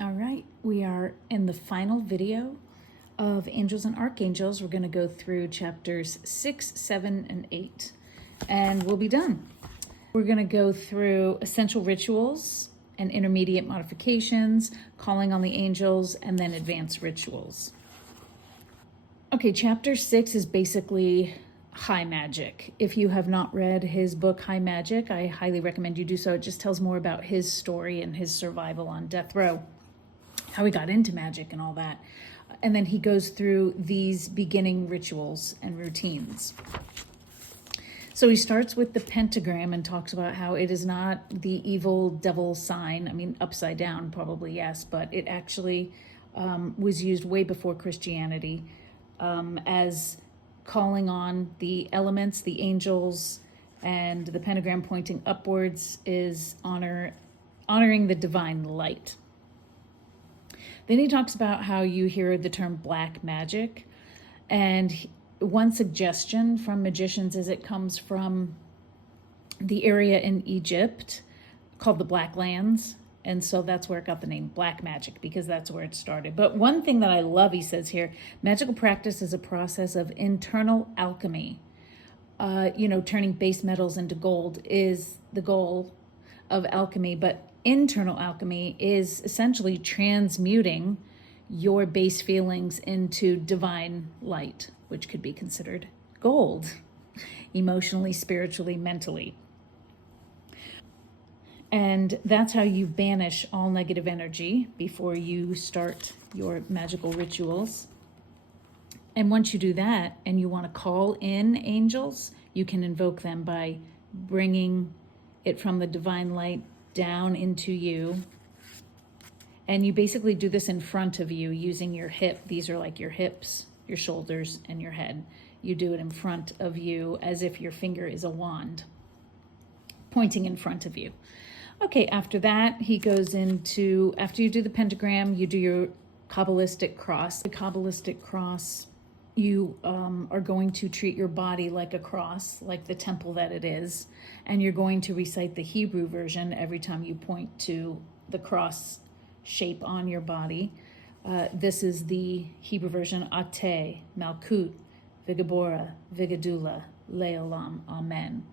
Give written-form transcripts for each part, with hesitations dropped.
All right, we are in the final video of Angels and Archangels. We're going to go through chapters 6, 7, and 8, and we'll be done. We're going to go through essential rituals and intermediate modifications, calling on the angels, and then advanced rituals. Okay, chapter 6 is basically high magic. If you have not read his book, High Magic, I highly recommend you do so. It just tells more about his story and his survival on death row, how he got into magic and all that. And then he goes through these beginning rituals and routines. So he starts with the pentagram and talks about how it is not the evil devil sign. I mean, upside down, probably, yes, but it actually was used way before Christianity as calling on the elements, the angels, and the pentagram pointing upwards is honoring the divine light. Then he talks about how you hear the term black magic, and one suggestion from magicians is it comes from the area in Egypt called the Black Lands, and so that's where it got the name black magic, because that's where it started. But one thing that I love, he says here, magical practice is a process of internal alchemy. Turning base metals into gold is the goal of alchemy, but internal alchemy is essentially transmuting your base feelings into divine light, which could be considered gold, emotionally, spiritually, mentally. And that's how you banish all negative energy before you start your magical rituals. And once you do that and you want to call in angels, you can invoke them by bringing it from the divine light down into you. And you basically do this in front of you using your hip. These are like your hips, your shoulders, and your head. You do it in front of you as if your finger is a wand pointing in front of you. Okay, after that, he goes into, after you do the pentagram, you do your Kabbalistic cross. The Kabbalistic cross, you are going to treat your body like a cross, like the temple that it is, and you're going to recite the Hebrew version every time you point to the cross shape on your body. This is the Hebrew version, Ate, Malkut, Vigabora, Vigadula, Leolam, Amen.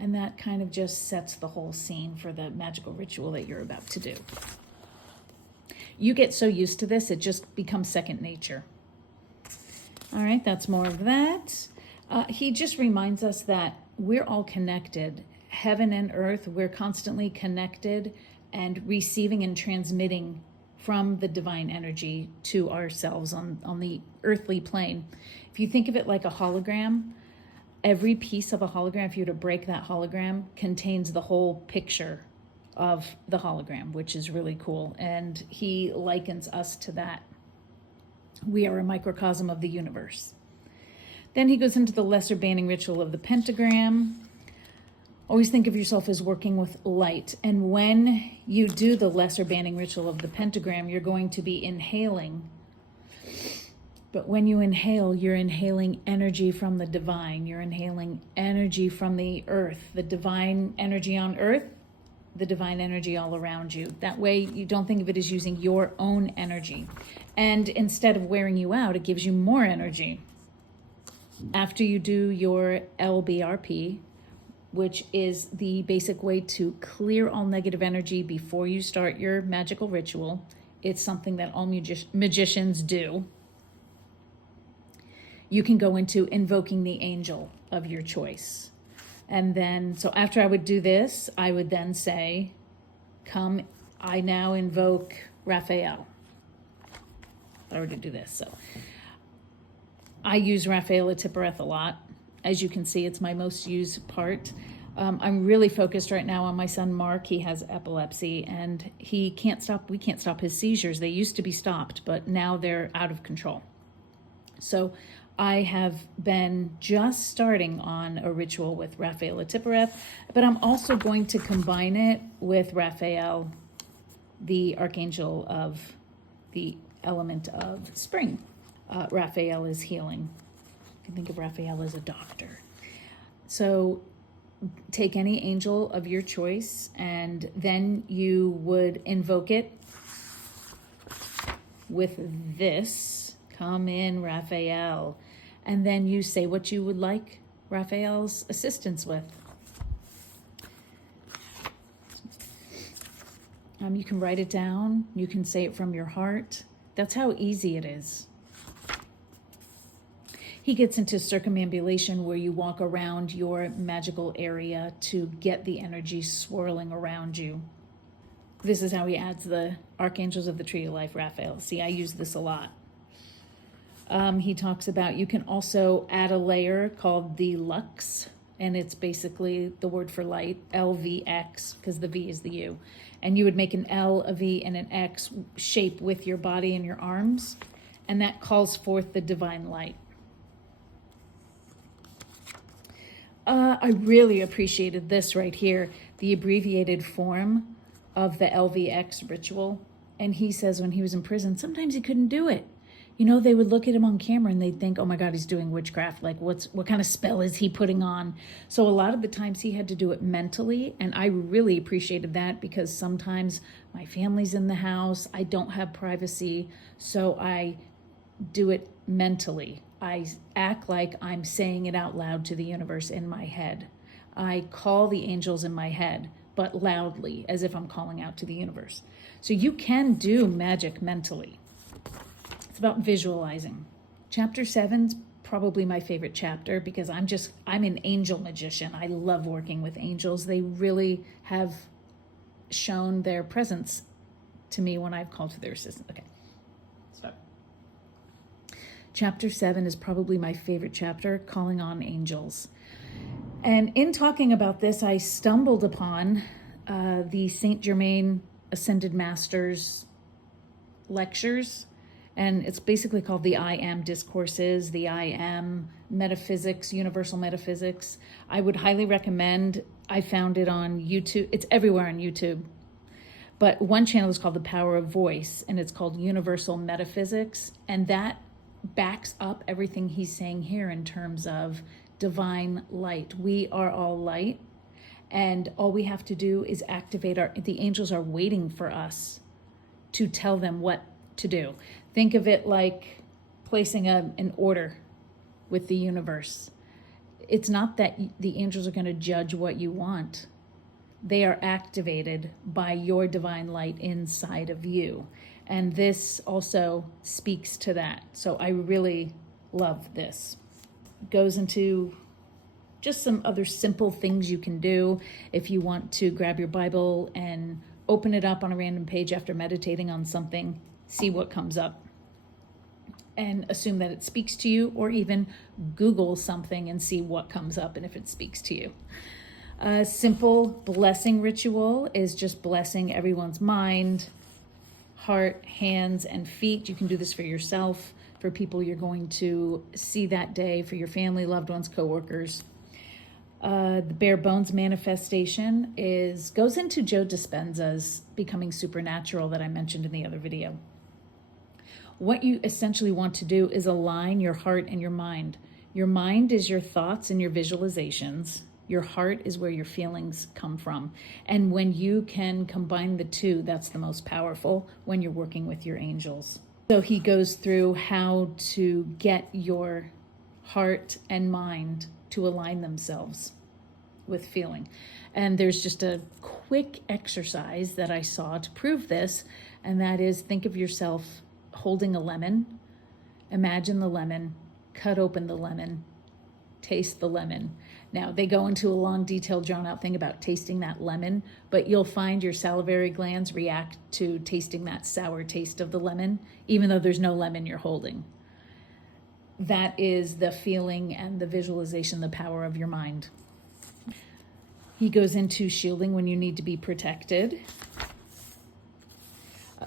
And that kind of just sets the whole scene for the magical ritual that you're about to do. You get so used to this, it just becomes second nature. All right, that's more of that. He just reminds us that we're all connected. Heaven and earth, we're constantly connected and receiving and transmitting from the divine energy to ourselves on the earthly plane. If you think of it like a hologram, every piece of a hologram, if you were to break that hologram, contains the whole picture of the hologram, which is really cool. And he likens us to that. We are a microcosm of the universe. Then he goes into the lesser banning ritual of the pentagram. Always think of yourself as working with light. And when you do the lesser banning ritual of the pentagram, you're going to be inhaling. But when you inhale, you're inhaling energy from the divine. You're inhaling energy from the earth, the divine energy on earth, the divine energy all around you. That way you don't think of it as using your own energy. And instead of wearing you out, it gives you more energy. After you do your LBRP, which is the basic way to clear all negative energy before you start your magical ritual, it's something that all magicians do. You can go into invoking the angel of your choice. And then, so after I would do this, I would then say, come, I now invoke Raphael. I were to do this. So I use Raphael Tippereth a lot. As you can see, it's my most used part. I'm really focused right now on my son, Mark. He has epilepsy and we can't stop his seizures. They used to be stopped, but now they're out of control. So I have been just starting on a ritual with Raphael Tippereth, but I'm also going to combine it with Raphael, the archangel of the element of spring. Raphael is healing. You can think of Raphael as a doctor. So take any angel of your choice, and then you would invoke it with this. Come in, Raphael. And then you say what you would like Raphael's assistance with. You can write it down. You can say it from your heart. That's how easy it is. He gets into circumambulation, where you walk around your magical area to get the energy swirling around you. This is how he adds the Archangels of the Tree of Life, Raphael. See, I use this a lot. He talks about you can also add a layer called the Lux, and it's basically the word for light, LVX, because the V is the U. And you would make an L, a V, and an X shape with your body and your arms, and that calls forth the divine light. I really appreciated this right here, the abbreviated form of the LVX ritual. And he says when he was in prison, sometimes he couldn't do it. You know, they would look at him on camera and they'd think, oh my God, he's doing witchcraft. Like, what kind of spell is he putting on? So a lot of the times he had to do it mentally. And I really appreciated that, because sometimes my family's in the house. I don't have privacy. So I do it mentally. I act like I'm saying it out loud to the universe in my head. I call the angels in my head, but loudly, as if I'm calling out to the universe. So you can do magic mentally. It's about visualizing. Chapter 7's probably my favorite chapter, because I'm an angel magician. I love working with angels. They really have shown their presence to me when I've called for their assistance. Okay, stop. Chapter 7 is probably my favorite chapter, Calling on Angels. And in talking about this, I stumbled upon the Saint Germain Ascended Masters lectures. And it's basically called the I Am Discourses, the I Am Metaphysics, Universal Metaphysics. I would highly recommend. I found it on YouTube. It's everywhere on YouTube. But one channel is called The Power of Voice, and it's called Universal Metaphysics. And that backs up everything he's saying here in terms of divine light. We are all light, and all we have to do is activate the angels are waiting for us to tell them what to do. Think of it like placing an order with the universe. It's not that the angels are going to judge what you want. They are activated by your divine light inside of you. And this also speaks to that. So I really love this. It goes into just some other simple things you can do if you want to grab your Bible and open it up on a random page after meditating on something, see what comes up, and assume that it speaks to you, or even Google something and see what comes up and if it speaks to you. A simple blessing ritual is just blessing everyone's mind, heart, hands, and feet. You can do this for yourself, for people you're going to see that day, for your family, loved ones, coworkers. The bare bones manifestation goes into Joe Dispenza's Becoming Supernatural that I mentioned in the other video. What you essentially want to do is align your heart and your mind. Your mind is your thoughts and your visualizations. Your heart is where your feelings come from. And when you can combine the two, that's the most powerful when you're working with your angels. So he goes through how to get your heart and mind to align themselves with feeling. And there's just a quick exercise that I saw to prove this, and that is, think of yourself holding a lemon. Imagine the lemon, cut open the lemon, taste the lemon. Now, they go into a long, detailed, drawn-out thing about tasting that lemon, but you'll find your salivary glands react to tasting that sour taste of the lemon, even though there's no lemon you're holding. That is the feeling and the visualization, the power of your mind. He goes into shielding when you need to be protected.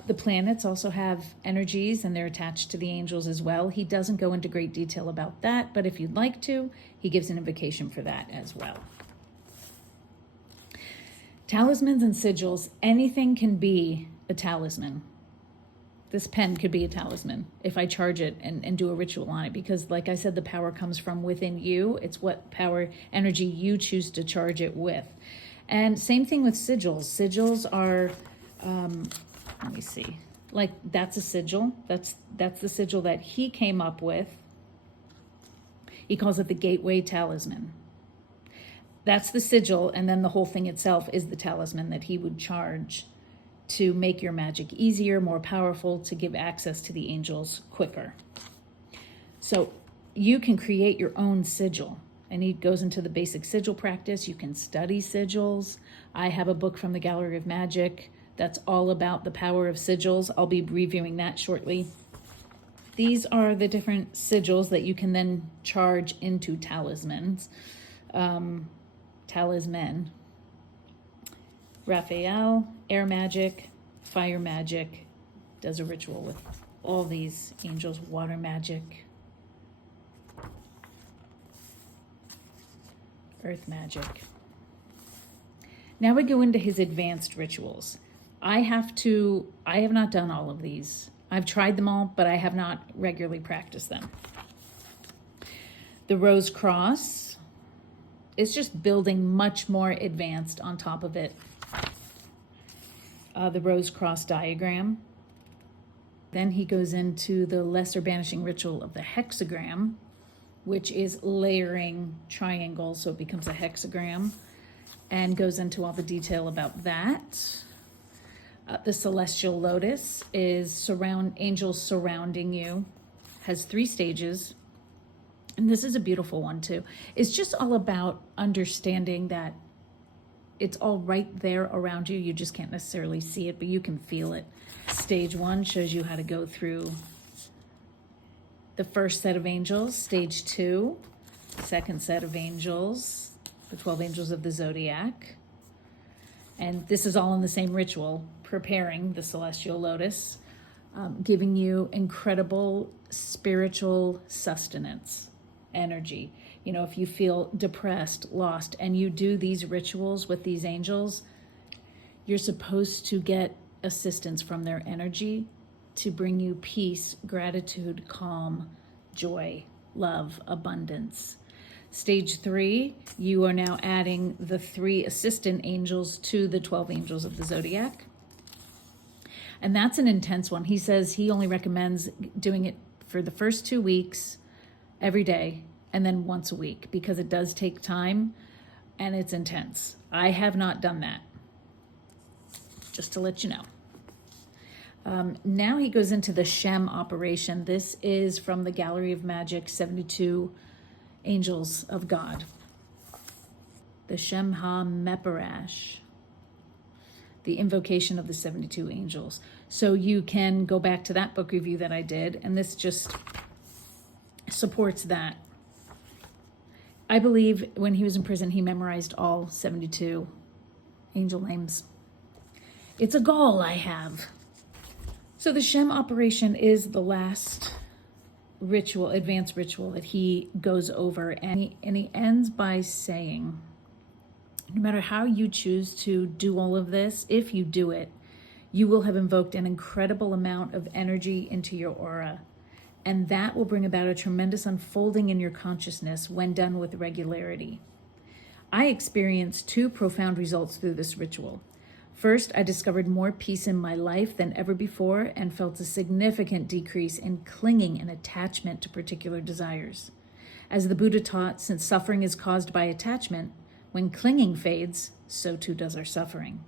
The planets also have energies, and they're attached to the angels as well. He doesn't go into great detail about that, but if you'd like to, he gives an invocation for that as well. Talismans and sigils, anything can be a talisman. This pen could be a talisman if I charge it and do a ritual on it, because like I said, the power comes from within you. It's what power energy you choose to charge it with. And same thing with sigils. Sigils are, let me see, like that's a sigil. That's the sigil that he came up with. He calls it the Gateway Talisman. That's the sigil, and then the whole thing itself is the talisman that he would charge to make your magic easier, more powerful, to give access to the angels quicker. So you can create your own sigil. And he goes into the basic sigil practice. You can study sigils. I have a book from the Gallery of Magic that's all about the power of sigils. I'll be reviewing that shortly. These are the different sigils that you can then charge into talismans. Talisman. Raphael, air magic, fire magic, does a ritual with all these angels, water magic, earth magic. Now we go into his advanced rituals. I have not done all of these. I've tried them all, but I have not regularly practiced them. The Rose Cross is just building much more advanced on top of it. The Rose Cross diagram. Then he goes into the lesser banishing ritual of the hexagram, which is layering triangles so it becomes a hexagram, and goes into all the detail about that. The celestial lotus is angels surrounding you, has 3 stages. And this is a beautiful one too. It's just all about understanding that it's all right there around you. You just can't necessarily see it, but you can feel it. Stage 1 shows you how to go through the first set of angels. Stage 2, second set of angels, the 12 angels of the zodiac. And this is all in the same ritual, preparing the celestial lotus, giving you incredible spiritual sustenance, energy. You know, if you feel depressed, lost, and you do these rituals with these angels, you're supposed to get assistance from their energy to bring you peace, gratitude, calm, joy, love, abundance. Stage 3, you are now adding the 3 assistant angels to the 12 angels of the zodiac. And that's an intense one. He says he only recommends doing it for the first 2 weeks, every day, and then once a week, because it does take time and it's intense. I have not done that, just to let you know. Now he goes into the Shem operation. This is from the Gallery of Magic, 72 Angels of God. The Shem Ha-Meparash, the invocation of the 72 angels. So you can go back to that book review that I did, and this just supports that. I believe when he was in prison, he memorized all 72 angel names. It's a goal I have. So the Shem operation is the last ritual, advanced ritual that he goes over, and he ends by saying, no matter how you choose to do all of this, if you do it, you will have invoked an incredible amount of energy into your aura. And that will bring about a tremendous unfolding in your consciousness when done with regularity. I experienced 2 profound results through this ritual. First, I discovered more peace in my life than ever before and felt a significant decrease in clinging and attachment to particular desires. As the Buddha taught, since suffering is caused by attachment, when clinging fades, so too does our suffering.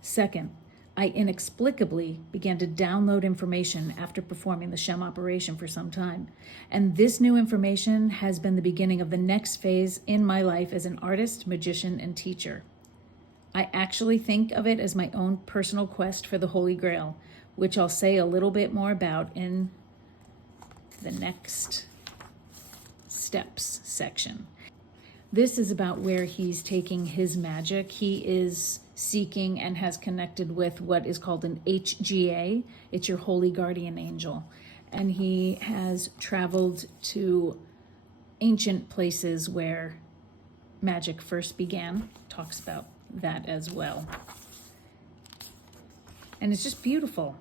Second, I inexplicably began to download information after performing the Shem operation for some time. And this new information has been the beginning of the next phase in my life as an artist, magician, and teacher. I actually think of it as my own personal quest for the Holy Grail, which I'll say a little bit more about in the next steps section. This is about where he's taking his magic. He is seeking and has connected with what is called an HGA. It's your Holy Guardian Angel. And he has traveled to ancient places where magic first began. Talks about that as well. And it's just beautiful.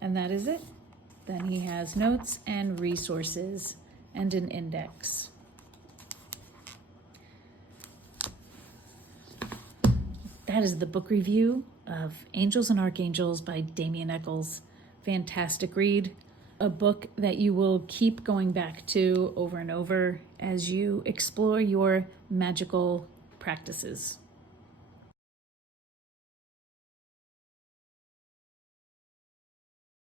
And that is it. Then he has notes and resources and an index. That is the book review of Angels and Archangels by Damien Eccles. Fantastic read. A book that you will keep going back to over and over as you explore your magical practices.